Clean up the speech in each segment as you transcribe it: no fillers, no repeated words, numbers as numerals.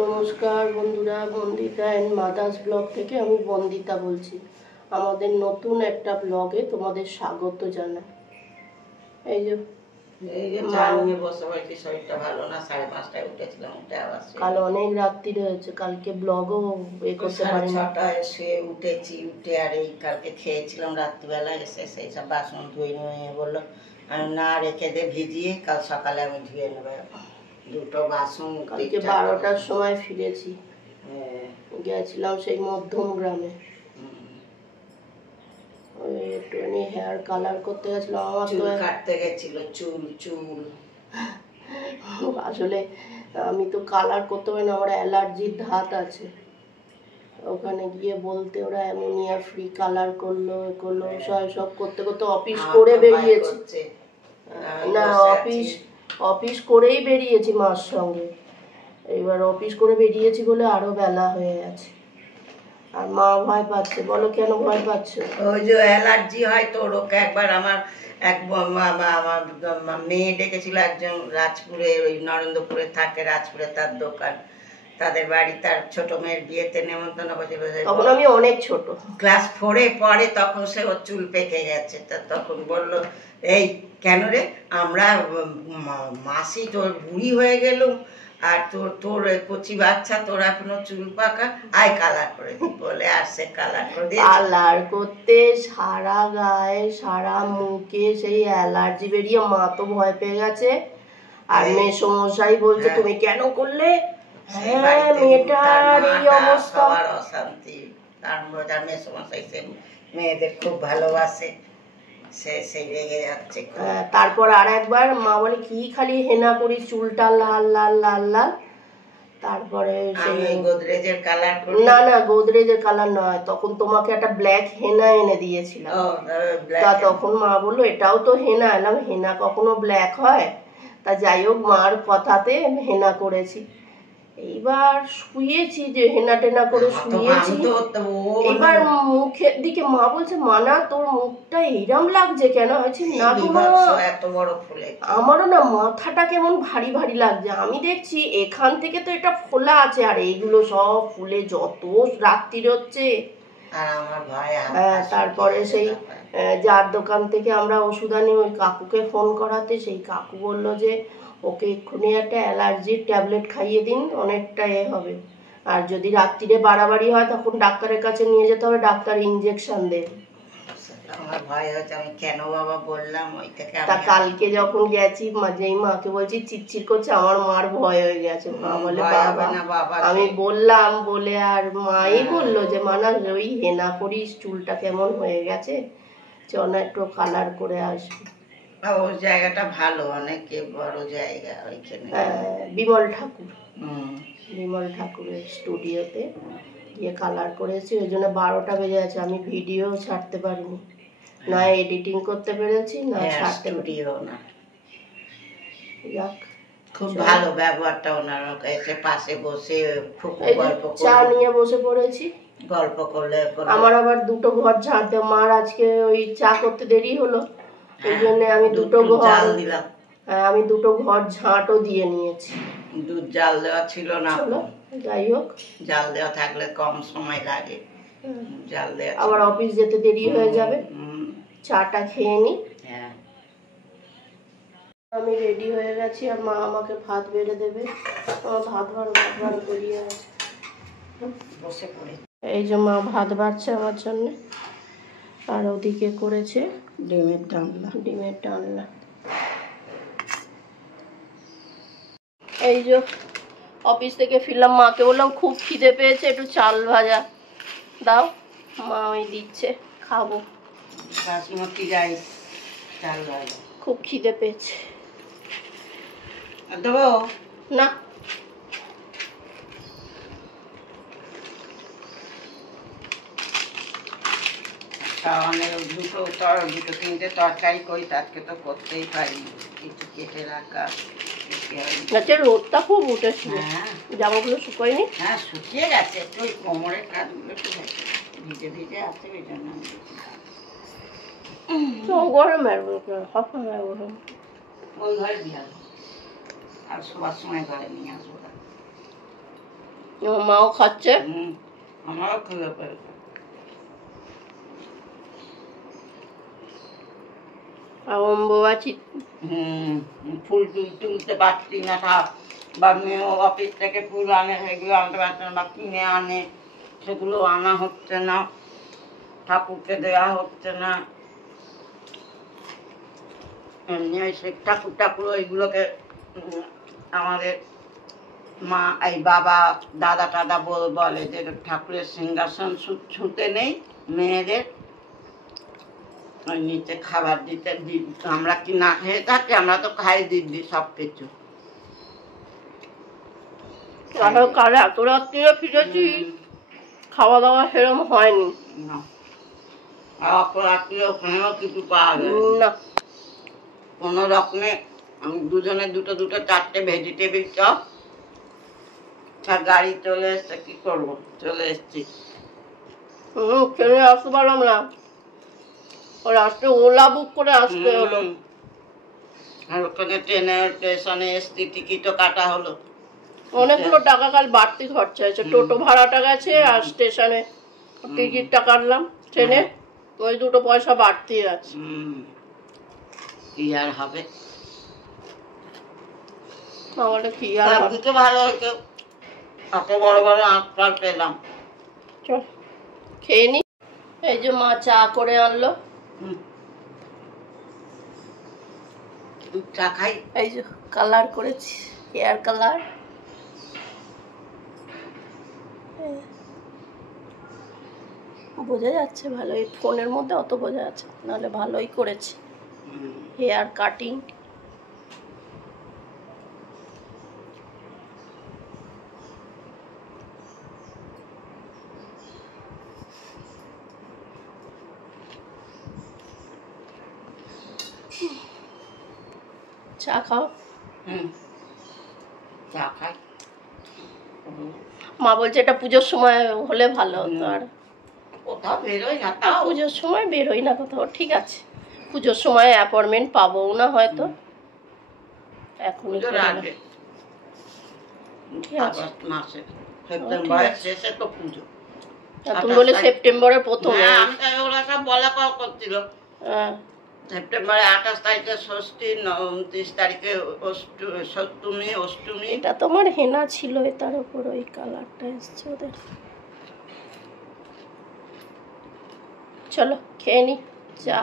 নমস্কার বন্ধুরা, Bandita and mother's blog থেকে আমি বন্দিতা বলছি। আমাদের নতুন একটা ব্লগে তোমাদের স্বাগত জানাই। এই যে চা নিয়ে বসে হয়েছে, শরীরটা ভালো না, 5:30টায় উঠেছিলাম, উঠে আবার কাল অনেক রাত্রি হয়েছে, কালকে ব্লগও করতে পারিনি। 6:30টায় শুয়ে উঠেছি, উঠে আর এই কালকে খেয়েছিলাম রাত্রিবেলা, এসে সেই সব বাসন ধুয়ে নিয়ে বললো না রেখে দে ভিজিয়ে, কাল সকালে আমি ধুয়ে নেবো। দুটো বাসন কালকে 12টার সময় ফিরেছি, গেছিলাম সেই মধ্যম গ্রামে, একটুখানি হেয়ার কালার করতে গেছিলাম। আমার চুল কাটতে গেছিল, চুল আসলে আমি তো কালার করতে পারি না, আমার অ্যালার্জির ধাত আছে। ওখানে গিয়ে বলতে ওরা অ্যামোনিয়া ফ্রি কালার করলো সব করতে করতে অফিস করে বেরিয়েছি। না, অফিস করেই বেরিয়েছি মার সঙ্গে। এবার অফিস করে বেরিয়েছি বলে আরো বেলা হয়ে গেছে, আর মা ভয় পাচ্ছে। বলো কেন ভয় পাচ্ছ? ওই যে অ্যালার্জি হয় তোর, ওকে একবার আমার এক মেয়ে ডেকেছিল, একজন রাজপুরে, ওই নরেন্দ্রপুরে থাকে, রাজপুরে তার দোকান, তাদের বাড়ি, তার ছোট মেয়ের বিয়েতে নেমন্তন্ন করেছিল। তখন আমি অনেক ছোট, ক্লাস 4-এ পড়ে, তখন সে ওর চুল পেকে গেছে। তা তখন বলল, এই কেন রে, আমরা মাসি তোর বুড়ি হয়ে গেলুম, আর তোর কচি বাচ্চা, তোর এখনো চুল পাকা, আয় কালার করে দিই বলে, আর সে কালার করে দিয়ে কালার করতে সারা গায়ে সারা মুখে সেই অ্যালার্জি বেরিয়ে মা তো ভয় পেয়ে গেছে। আর মেসমশাই বলছে তুমি কেন করলে? হ্যাঁ, মেয়েটার এই অবস্থা, অশান্তি। তার মেসমশাই সে মেয়েদের খুব ভালোবাসে, সে সেই রেগে যাচ্ছে। তারপর আর একবার মা বলে কি খালি হেনা করি, চুলটা লাল লাল লাল লাল। তারপরে গোদরেজের কালার, না গোদরেজের কালার নয়, তখন তোমাকে একটা ব্ল্যাক হেনা এনে দিয়েছিলাম। তা তখন মা বললো এটাও তো হেনা। এলাম হেনা কখনো ব্ল্যাক হয়? তা যাই হোক, মার কথাতে হেনা করেছি। এইবার শুয়েছি, যে হেনা টেনা করে শুয়েছি, এবার মুখের দিকে মা বলছে মানা তোর মুখটা এইরকম লাগছে কেন? হয়েছে না এত বড় ফুলে, আমারও না মাথাটা কেমন ভারী ভারী লাগছে। আমি দেখছি এখান থেকে তো এটা ফোলা আছে, আর এইগুলো সব ফুলে যত রাত্রির হচ্ছে। হ্যাঁ, তারপরে সেই যার দোকান থেকে আমরা ওষুধ আনি, ওই কাকুকে ফোন করাতে সেই কাকু বলল যে ওকে এক্ষুনি একটা অ্যালার্জির ট্যাবলেট খাইয়ে দিন, অনেকটা হবে। আর যদি রাত্রিরে বাড়াবাড়ি হয় তখন ডাক্তারের কাছে নিয়ে যেতে হবে, ডাক্তার ইনজেকশন দেবে। আমার ভয় হচ্ছে, আমি কেন বাবা বললাম। ওই থেকে তা কালকে যখন গেছি, যেই মাকে বলছি চিৎচির করছে, আমার মার ভয় হয়ে গেছে। মা বলে বাবা, আমি বললাম বলে, আর মাই বললো যে মানা ওই হেনা করিস, চুলটা কেমন হয়ে গেছে, চল না একটু কালার করে আসবি। ওই জায়গাটা ভালো, অনেক বড় জায়গা ওইখানে। বিমল ঠাকুরের স্টুডিওতে গিয়ে কালার করেছি। ওই জন্য 12টা বেজে গেছে, আমি ভিডিও ছাড়তে পারিনি, না এডিটিং করতে পেরেছি, না ছাড়তে পারিও না। খুব ভালো ব্যবহারটা ওনার, এসে পাশে বসে গল্প চা নিয়ে বসে পড়েছি, গল্প করলে। আমার আবার দুটো ঘর ঝাড়তে, মার আজকে ওই চা করতে দেরি হলো, ওই জন্য আমি দুটো ঘর দিলাম। আমি দুটো ঘর ঝাঁটও দিয়ে নিয়েছি। দুধ জাল দেওয়া ছিল না, যাই হোক, জাল দেওয়া থাকলে কম সময় লাগে, জাল দেওয়া আবার অফিস যেতে দেরি হয়ে যাবে। চাটা খেয়ে নি। আমি রেডি হয়ে গেছি, আর মা আমাকে ভাত বেড়ে দেবে। আমার ভাত বার করিয়ে আছে, বসে পড়ে। এই যে মা ভাত বাড়ছে আমার জন্য, আর ওদিকে করেছে ডিমের ডালনা। এই যে অফিস থেকে ফিরলাম, মাকে বললাম খুব খিদে পেয়েছে, একটু চাল ভাজা দাও। মা ওই দিচ্ছে, খাবো। বাসমতি রাইস, চাল ভাজা, খুব খিদে পেয়েছে। দেবো না, দুটো তিনটে তরকারি করি, আজকে তো করতেই পারি, কিছু কেটে রাখা। রোদটা খুব উঠেছিল, জামাগুলো শুকোয়নি। হ্যাঁ, শুকিয়ে গেছে, একটু ওই কোমরের কাজগুলো একটু ভিজে আছে, ওই জন্য গরম ওই ঘরে দিয়ে আসবো, আর শোবার সময় ঘরে নিয়ে আসবো। আমার মাও খাচ্ছে। আমারও খেলে পেয়েছে। অম্বুবাচী ফুল তুলতে পারছি না, বা মেয়েও অফিস থেকে ফুল আনে, সেগুলো আনতে পারছে না, বা কিনে আনে, সেগুলো আনা হচ্ছে না, ঠাকুরকে দেওয়া হচ্ছে না। এমনি ওই সে ঠাকুর ওইগুলোকে আমাদের মা এই বাবা দাদা টাদা বলে যে ঠাকুরের সিংহাসন ছুঁতে নেই মেয়েদের, ওই নিচে খাবার দিতে। আমরা কি না খেয়ে থাকি? আমরা তো খাই দিদি সব কিছু। কাল এত রাত্রিরে ফিরেছি, খাওয়া দাওয়া সেরকম হয়নি। রাত্রিরে ওখানেও কিছু পাওয়া যায় না, কোনো রকমে দুজনে দুটো দুটো চারটে ভেজিটেবিল চপ। আর গাড়ি চলে এসছে, কি করবো, চলে এসছি। ট্রেনে আসতে পারলাম না, রাস্তায় ওলা বুক করে আসতে হলো। আর ওখানে ট্রেনের স্টেশনে এসছি, টিকিটও কাটা হলো। অনেকগুলো টাকা কাল বাড়তি খরচা হয়েছে, টোটো ভাড়াটা গেছে আর স্টেশনে টিকিটটা কাটলাম ট্রেনে, ওই দুটো পয়সা বাড়তি আছে। কি আর হবে, তাহলে কি আর হবে। ভালো হয়েছে, এত বড় বড় আঁকড়াল পেলাম। চল খেয়ে নি। এই যে মা চা করে আনলো, চা খাই। এই যে কালার করেছি, হেয়ার কালার। বোঝা যাচ্ছে ভালো, এই ফোনের মধ্যে অত বোঝা যাচ্ছে, নাহলে ভালোই করেছি হেয়ার কাটিং। চা খাও। চা খাই। মা বলছে এটা পুজোর সময় হলে ভালো হতো, আর কোথাও বেরোই না, তাও পুজোর সময় বেরোই না কোথাও। ঠিক আছে, পুজোর সময় অ্যাপয়েন্টমেন্ট পাবো না হয়তো, এখনই ঠিক আছে। সেপ্টেম্বরের শেষে তো পুজো। তুমি বলে সেপ্টেম্বরের প্রথমে, ওরা সব বলা কওয়া করছিল। সেপ্টেম্বরে 28 তারিখে ষষ্ঠী, 29 তারিখে সপ্তমী, অষ্টমী। এটা তোমার হেনা ছিল, তার উপর ওই কালারটা এসছে ওদের। চলো খেয়ে নি চা।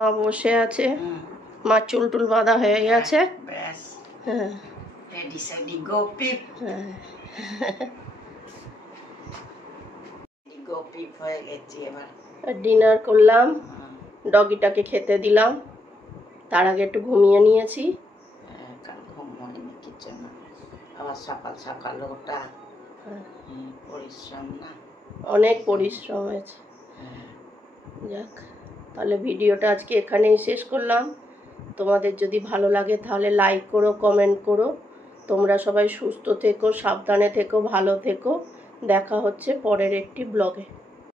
মা বসে আছে, মা চুল টুল বাঁধা হয়ে গেছে। হ্যাঁ, ডিনার করলাম, ডগিটাকে খেতে দিলাম, তার আগে একটু ঘুমিয়ে নিয়েছি। ঘুম হয়নি কিছু না, আবার সকাল সকাল ওটা পরিশ্রম না, অনেক পরিশ্রম হয়েছে। যাক, তাহলে ভিডিওটা আজকে এখানেই শেষ করলাম। তোমাদের যদি ভালো লাগে তাহলে লাইক করো, কমেন্ট করো। তোমরা সবাই সুস্থ থেকো, সাবধানে থেকো, ভালো থেকো। দেখা হচ্ছে পরের একটি ব্লগে।